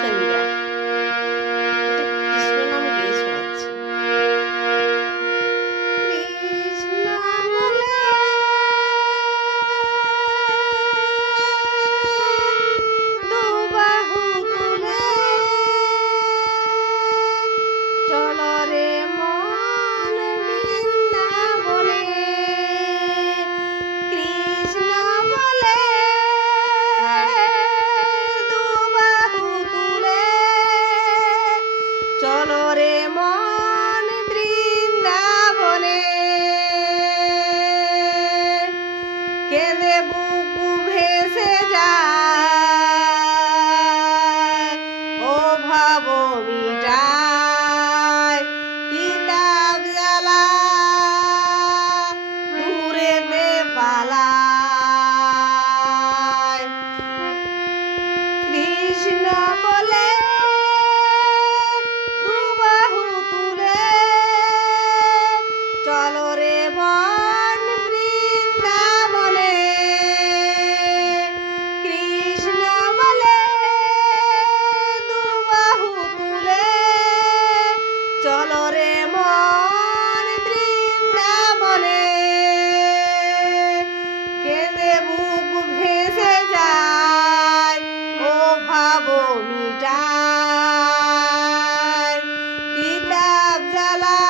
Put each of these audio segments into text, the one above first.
সন্ধ্যা এটা কৃষ্ণ নাম গেয়ে শোনাচ্ছি। কৃষ্ণ বলে দুবাহু তুলে চলো রে মন বৃন্দাবনে। কৃষ্ণ বলে দুবাহু তুলে চলো রে মন বৃন্দাবনে। কেঁদে বুক ভেসে যায় ও ভাব মিটায় কিতাব জ্বালা দূরেতে পালায়। কৃষ্ণ বলে দুবাহু তুলে চলো রে মন বৃন্দাবনে। কৃষ্ণ বলে দুবাহু তুলে চলো রে মন বৃন্দাবনে। কেঁদে বুক ভেসে যায় ও ভাব মিটায় কিতাব জ্বালা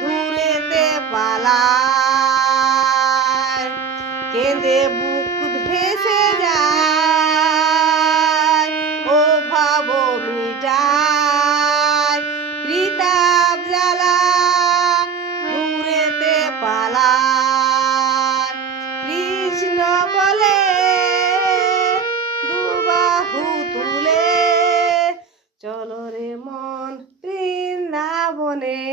দূরেতে পালায়। কেঁদে বুক ভেসে যায় ও ভাব মিটায় কিতাব জ্বালা দূরেতে পালায়। কৃষ্ণ বলে দুবাহু তুলে চলো রে মন বৃন্দাবনে।